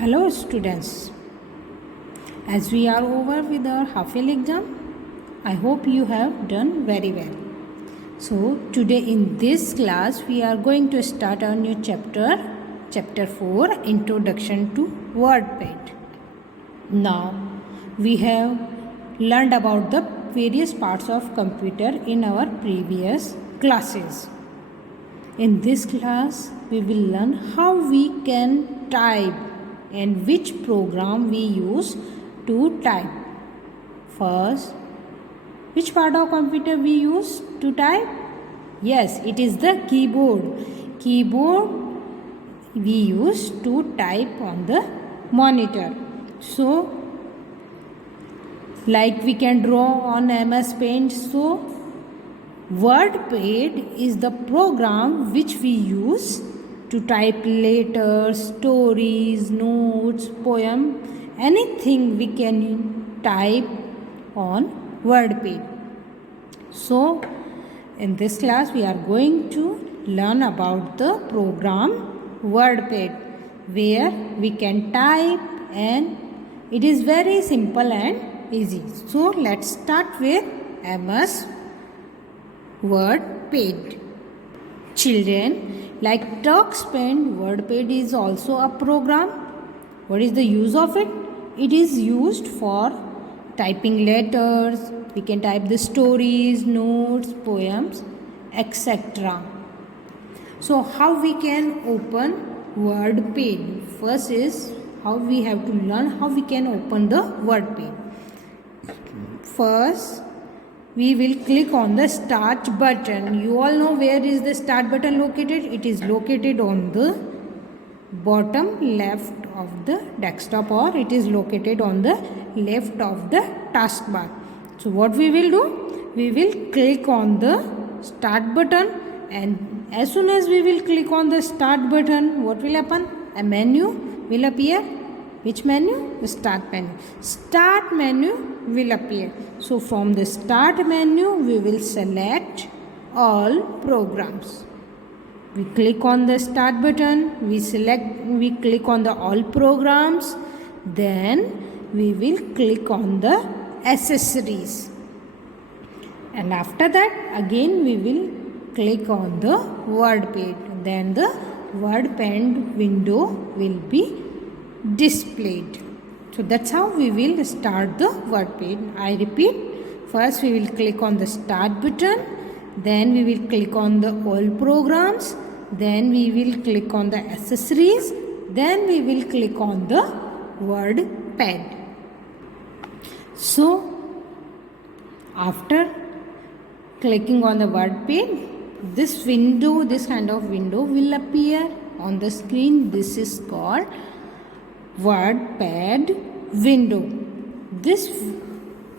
Hello students, as we are over with our half-yearly exam, I hope you have done very well. So today in this class we are going to start our new chapter 4, Introduction to WordPad. Now we have learned about the various parts of computer in our previous classes. In this class we will learn how we can type and which program we use to type. First, which part of computer we use to type? Yes, it is the keyboard. Keyboard we use to type on the monitor. So, like we can draw on MS Paint. So, WordPad is the program which we use to type letters, stories, notes, poem, anything we can type on WordPad. So, in this class we are going to learn about the program WordPad, where we can type and it is very simple and easy. So, let's start with MS WordPad. Children, like TalkSpend, WordPad is also a program. What is the use of it? It is used for typing letters. We can type the stories, notes, poems, etc. So how we can open WordPad? First is how we have to learn how we can open the WordPad. First, we will click on the start button. You all know where is the start button located? It is located on the bottom left of the desktop, or it is located on the left of the taskbar. So what we will do? We will click on the start button, and as soon as we will click on the start button, what will happen? A menu will appear. Which menu? The start menu. Start menu will appear. So from the start menu we will select all programs. We click on the start button, we click on the all programs, then we will click on the accessories. And after that again we will click on the WordPad. Then the WordPad window will be displayed. So that's how we will start the WordPad. I repeat, first we will click on the start button, then we will click on the all programs, then we will click on the accessories, then we will click on the WordPad. So after clicking on the WordPad, this kind of window will appear on the screen. This is called WordPad window. This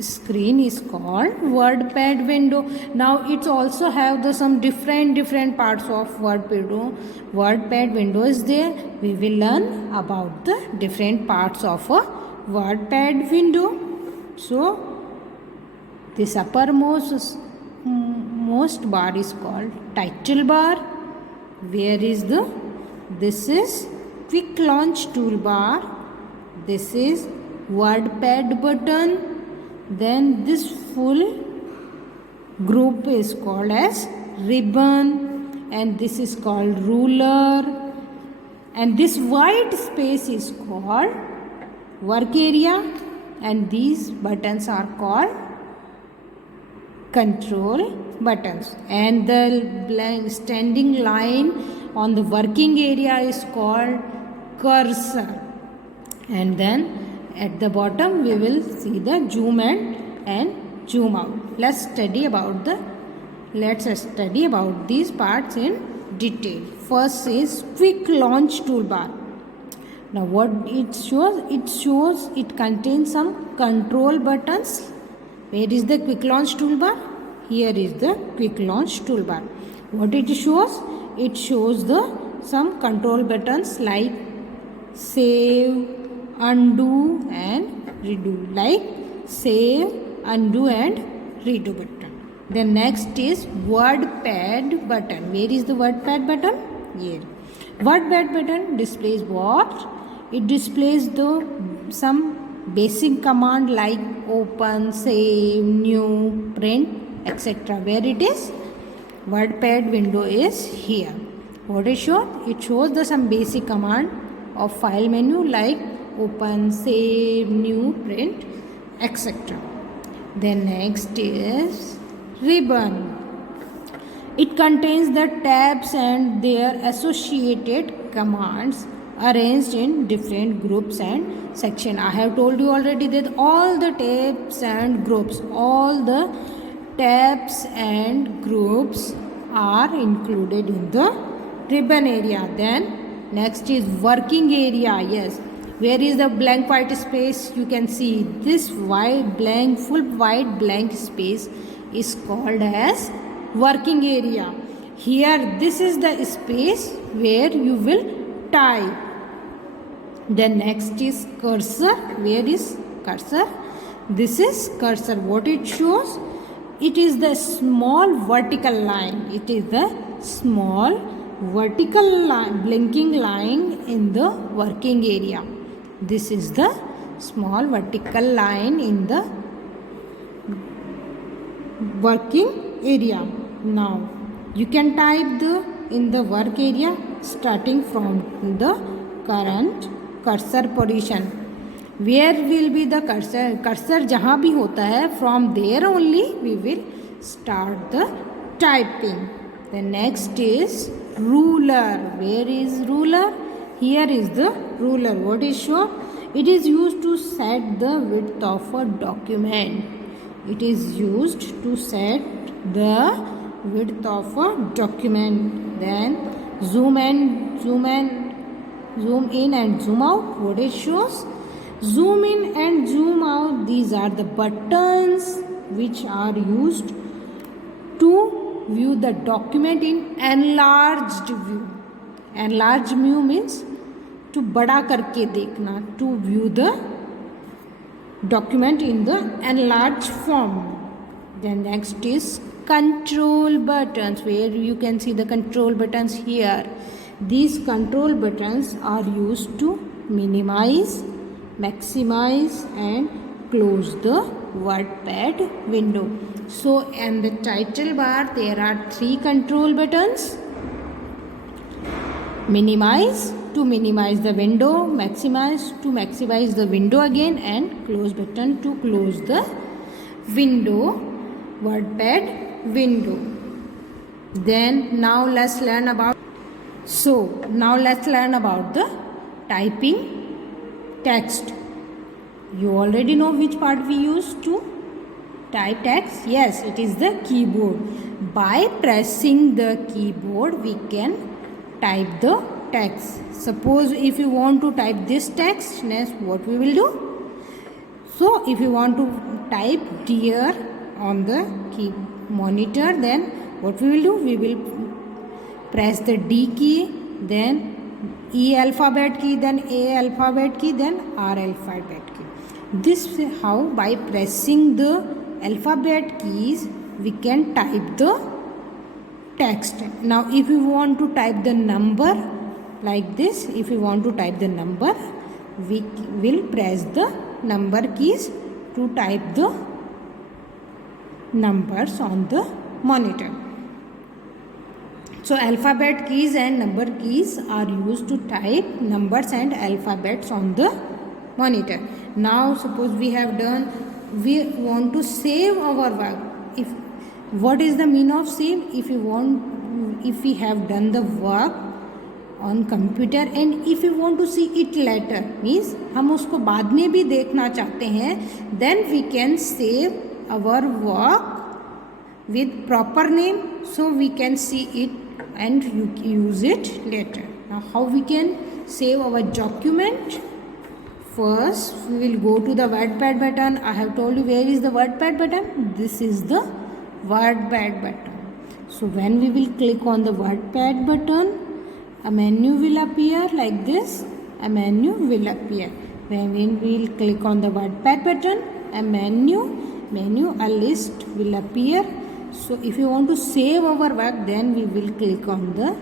screen is called WordPad window. Now it also have some different parts of WordPad window is there. We will learn about the different parts of a WordPad window. So this uppermost bar is called title bar. This is quick launch toolbar. This is WordPad button. Then this full group is called as ribbon, and this is called ruler, and this white space is called work area, and these buttons are called control buttons, and the standing line on the working area is called cursor. And then at the bottom we will see the zoom in and zoom out. Let's study about these parts in detail. First is quick launch toolbar. Now what it shows? It contains some control buttons. Where is the quick launch toolbar? Here is the quick launch toolbar. What it shows? It shows some control buttons like save, undo and redo. Like save, undo and redo button. The next is WordPad button. Where is the WordPad button? Here. WordPad button displays what? it displays the some basic command like open, save, new, print, etc. Where it is? WordPad window is here. What is shown? It shows the some basic command of file menu like open, save, new, print, etc. Then next is ribbon. It contains the tabs and their associated commands arranged in different groups and section. I have told you already that all the tabs and groups, all the tabs and groups are included in the ribbon area. Then next is working area. Yes, where is the blank white space? You can see this white blank, full white blank space is called as working area. Here this is the space where you will type. Then next is cursor. Where is cursor? This is cursor. What it shows? It is the small vertical line. It is the small vertical line, blinking line in the working area. This is the small vertical line in the working area. Now you can type in the work area starting from the current cursor position. Where will be the cursor? Cursor जहाँ भी होता है, from there only we will start the typing. The next is ruler. Where is ruler? Here is the ruler. What is shown? It is used to set the width of a document. It is used to set the width of a document. Then zoom in, zoom in and zoom out. What it shows? Zoom in and zoom out. These are the buttons which are used to view the document in enlarged view. Enlarged view means to बड़ा करके देखना, to view the document in the enlarged form. Then next is control buttons, where you can see the control buttons here. These control buttons are used to minimize, maximize and close the WordPad window. So in the title bar there are 3 control buttons. Minimize to minimize the window, maximize to maximize the window again, and close button to close the window, WordPad window. Then now let's learn about the typing text. You already know which part we use to type text. Yes, it is the keyboard. By pressing the keyboard we can type the text. Suppose if you want to type this text, next what we will do? So if you want to type dear on the key monitor, then what we will do? We will press the D key, then E alphabet key, then A alphabet key, then R alphabet key. This is how by pressing the alphabet keys we can type the text. Now if you want to type the number like this, if you want to type the number, we will press the number keys to type the numbers on the monitor. So alphabet keys and number keys are used to type numbers and alphabets on the monitor. Now suppose we want to save our work. What is the meaning of save? If we have done the work on computer and if you want to see it later, means हम उसको बाद में भी देखना चाहते हैं, then we can save our work with proper name, so we can see it and use it later. Now how we can save our document? First we will go to the WordPad button. I have told you where is the WordPad button. This is the WordPad button. So when we will click on the WordPad button, a menu will appear like this. A menu will appear. When we will click on the WordPad button, a a list will appear. So if you want to save our work, then we will click on the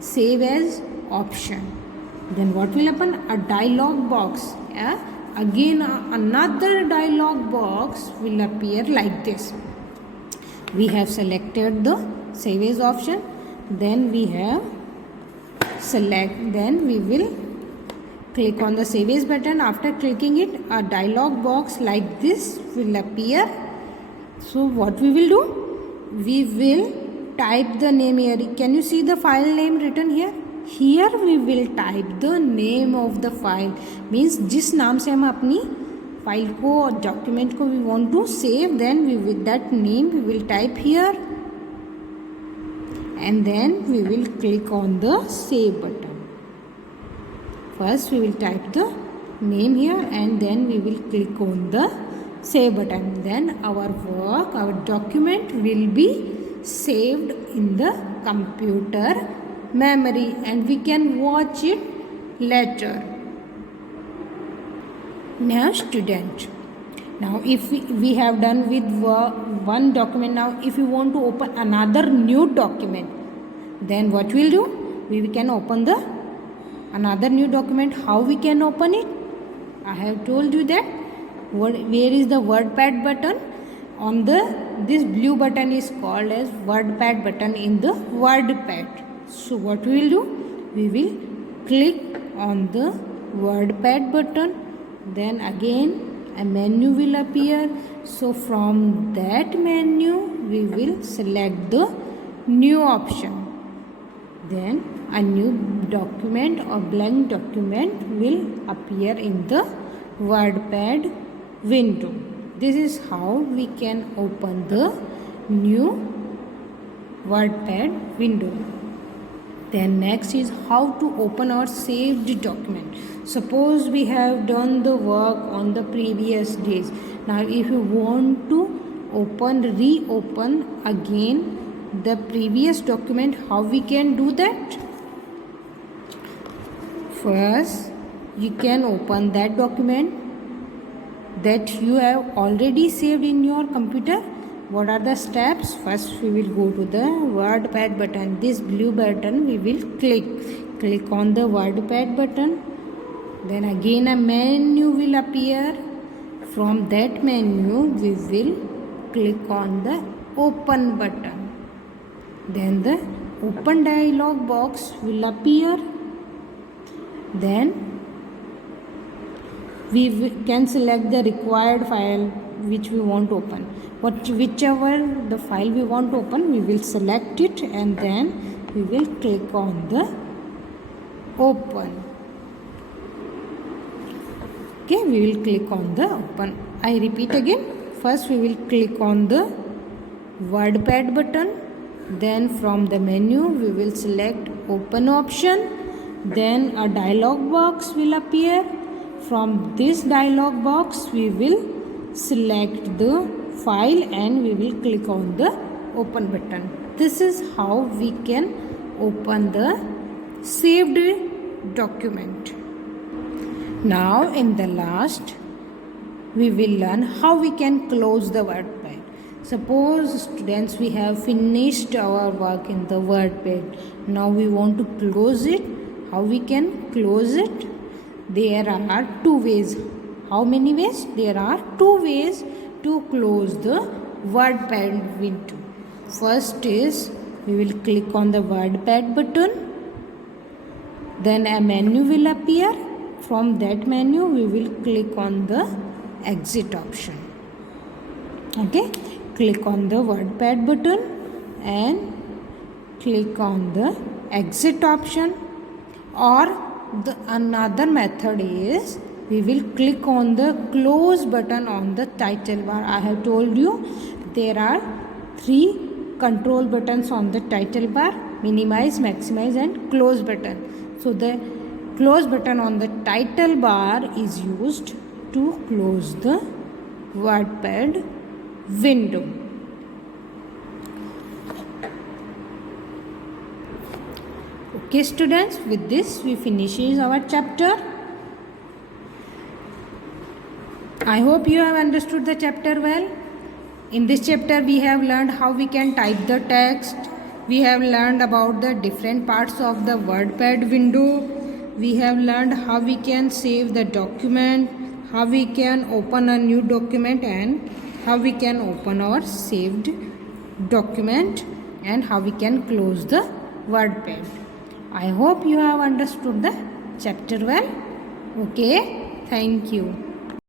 save as option. Then what will happen? A dialog box. Again another dialog box will appear like this. We have selected the save as option. Then we have then we will click on the save as button. After clicking it, a dialog box like this will appear. So what we will do? We will type the name here. Can you see the file name written here? Here we will type the name of the file. Means जिस नाम से हम अपनी file को और document को we want to save, then we with that name we will type here, and then we will click on the save button. First we will type the name here, and then we will click on the save button. Then our work, our document will be saved in the computer memory, and we can watch it later. Now student, now if we have done with one document, now if you want to open another new document, then what we'll do? We can open the another new document. How we can open it? I have told you that where is the WordPad button? On this blue button is called as WordPad button in the WordPad. So what we will do? We will click on the WordPad button. Then again a menu will appear. So from that menu we will select the new option. Then a new document or blank document will appear in the WordPad window. This is how we can open the new WordPad window. Then next is how to open our saved document. Suppose we have done the work on the previous days. Now if you want to reopen again the previous document, how we can do that? First, you can open that document that you have already saved in your computer. What are the steps? First we will go to the WordPad button. This blue button we will click on the WordPad button. Then again a menu will appear. From that menu we will click on the open button. Then the open dialog box will appear. Then we can select the required file which we want to open. Whichever the file we want to open, we will select it, and then we will click on the open. Okay, we will click on the open. I repeat again. First we will click on the WordPad button. Then from the menu we will select open option. Then a dialog box will appear. From this dialog box we will select the file and we will click on the open button. This is how we can open the saved document. Now in the last we will learn how we can close the WordPad. Suppose students, we have finished our work in the WordPad. Now we want to close it. How we can close it? There are two ways. How many ways? There are two ways to close the WordPad window. First is we will click on the WordPad button. Then a menu will appear. From that menu we will click on the exit option. Okay, click on the WordPad button and click on the exit option. Or the another method is we will click on the close button on the title bar. I have told you there are 3 control buttons on the title bar: minimize, maximize and close button. So the close button on the title bar is used to close the WordPad window. Okay students, with this we finishes our chapter. I hope you have understood the chapter well. In this chapter we have learned how we can type the text. We have learned about the different parts of the WordPad window. we have learned how we can save the document, how we can open a new document, and how we can open our saved document, and how we can close the WordPad. I hope you have understood the chapter well. Okay, thank you.